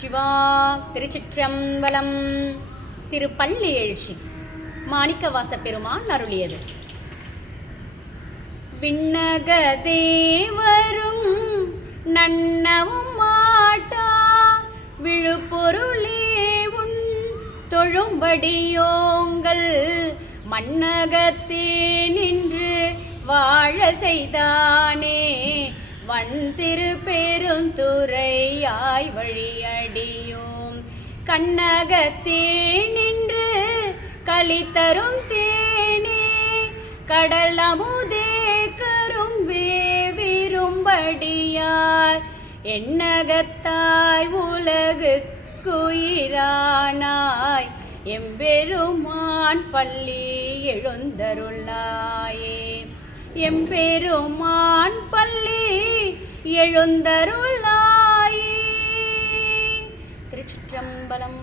சிவா திருச்சிற்றம்பலம். திருப்பள்ளி எழுச்சி மாணிக்கவாச பெருமான் அருளியது. விண்ணக தேவரும் நன்னவும் மாட்டா விழுப்பொருளே உன் தொழும்படியோங்கள் மண்ணகத்தே நின்று வாழ செய்தானே வன் திருப்பெருந்துறையாய் வழியடியோம் கண்ணகத்தே நின்று களித்தரும் தேனே கடல் அமுதே கரும்பே விரும்படியார் எண்ணகத்தாய் உலகுக்குயிரானாய் எம்பெருமான் பள்ளி எழுந்தருளாயே. எம்பெருமான் பள்ளி எழுந்தருளாயே. திருச்சிற்றம்பலம்.